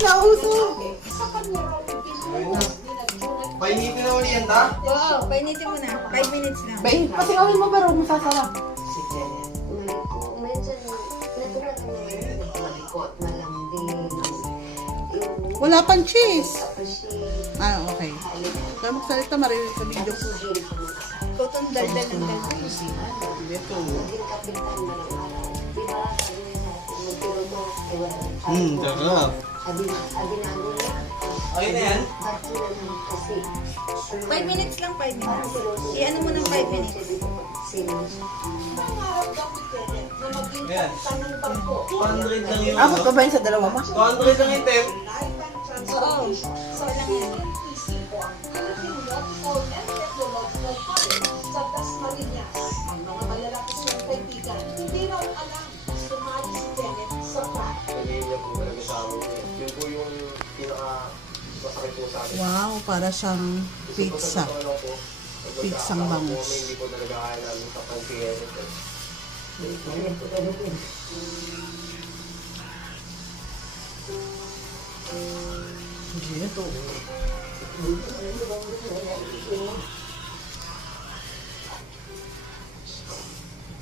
nausok. Painitin na uli yan, ta? Oo, painitin mo na. 5 minutes na. Pasingawin mo pero masasarap. Si Janet. Minsan, natural naman yun. Malikot, malambing. Wala pang cheese. Kasi, Ah, okay. Kaya magsalita, maririnig sa video. sugil ko ng kasal. Tutong daldal ng daldal. Ito. Maging kapitan na lang araw. Diba, sabi niya sa atin, magturo mo, eh wala. Sarap. Abinago niya. Okay na yan? Ba't yun naman kasi? 5 minutes lang, 5 minutes. I-ano mo ng 5 minutes. Ayan. 200 lang yung Abot pa ba yun sa dalawa mo? 200 lang yung temp. Oo. Walang yan. Sa Dasmariñas, ang mga malalaki siyang kaibigan, hindi raw alam na sumali si Janet sa flat. Sabihin niya po talaga sa amin. Yun po yung pinaka-masakit po sa akin. Wow, para siyang pizza. Pizzang bangus. Hindi po talaga kaya namin sa pangkiyero. Ito.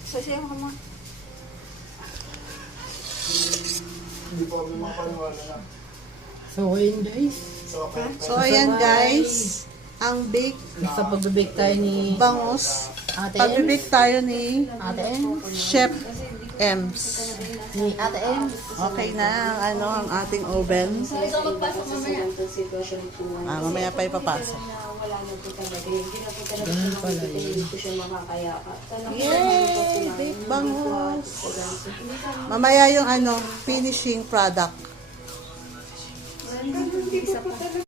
Sasayaw ka mo. Hindi po kami makapaniwala na. So, ayun guys. So, ayan guys. Ang bake Sa pag-bake tayo ni bangus. Ate Pag-bake tayo ni Ate M. Chef Ems. Ni Ate M. Okay na ang ang ating oven. Mamaya pa ipapasok. Yay! Bake bangus. Mamaya yung finishing product.